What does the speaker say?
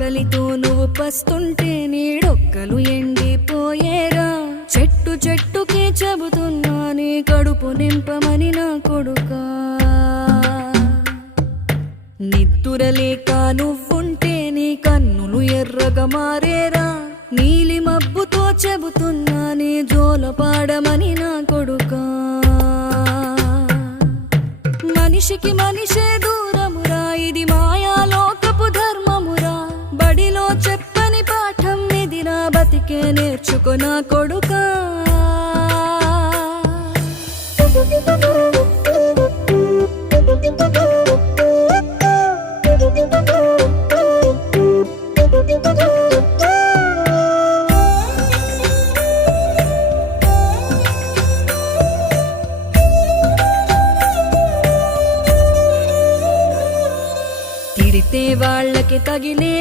ఆకలితో నువ్వు పస్తుంటే నీడొక్కలు ఎండిపోయేరా. చెట్టు చెట్టుకే చెబుతున్నా నీ కడుపు నింపమని నా కొడుకా. నిద్దురలేక నువ్వుంటే నీ కన్నులు ఎర్రగా మారేరా. నీలి మబ్బుతో చెబుతున్నా నీ జోల పాడమని నా కొడుకా. మనిషికి మనిషే దూరమురా, ఇది మాయాలోకపు ధర్మమురా. బడిలో చెప్పని పాఠం ఇదిరా, బతికే నేర్చుకో నా కొడుకా. తిడితే వాళ్ళకి తగిలే